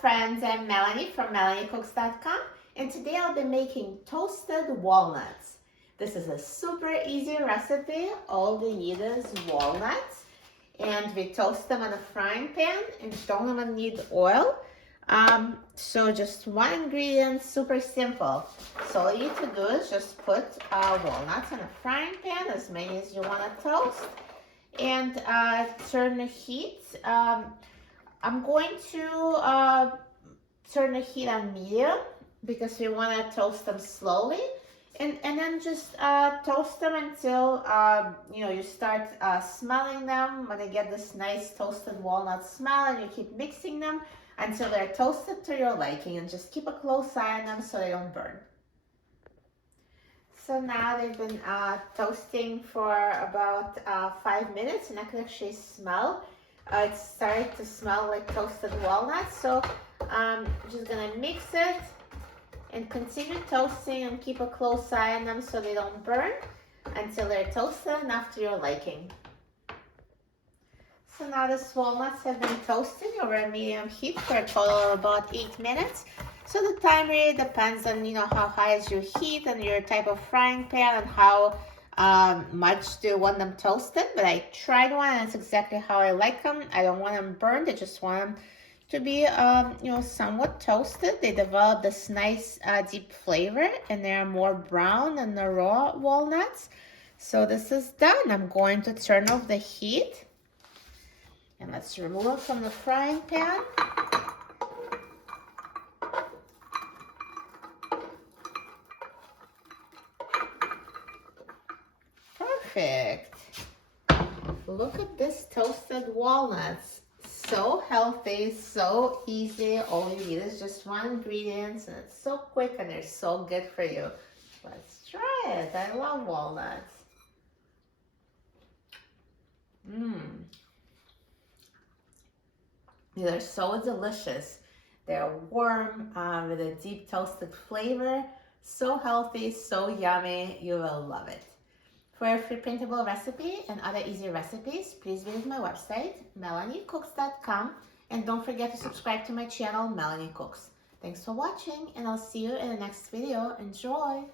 friends, I'm Melanie from melaniecooks.com, and today I'll be making toasted walnuts. This is a super easy recipe. All we need is walnuts, and we toast them in a frying pan and don't even need oil. So just one ingredient, super simple. So all you need to do is just put walnuts in a frying pan, as many as you want to toast, and turn the heat. I'm going to turn the heat on medium because we want to toast them slowly, and then just toast them until you start smelling them. When they get this nice toasted walnut smell, and you keep mixing them until they're toasted to your liking, and just keep a close eye on them so they don't burn. So now they've been toasting for about 5 minutes, and I can actually smell. It's starting to smell like toasted walnuts. So I'm just gonna mix it and continue toasting and keep a close eye on them so they don't burn until they're toasted enough to your liking. So now the walnuts have been toasted over medium heat for a total of about 8 minutes. So the time really depends on how high is your heat and your type of frying pan and how much do you want them toasted. But I tried one and it's exactly how I like them. I don't want them burned. I just want them to be somewhat toasted. They develop this nice deep flavor, and they're more brown than the raw walnuts. So this is done. I'm going to turn off the heat. And let's remove it from the frying pan. Perfect. Look at this toasted walnuts. So healthy, so easy. All you need is just one ingredient, and it's so quick, and they're so good for you. Let's try it. I love walnuts. They're so delicious. They're warm with a deep toasted flavor. So healthy, so yummy. You will love it. For a free printable recipe and other easy recipes, please visit my website, melaniecooks.com, and don't forget to subscribe to my channel, Melanie Cooks. Thanks for watching, and I'll see you in the next video. Enjoy!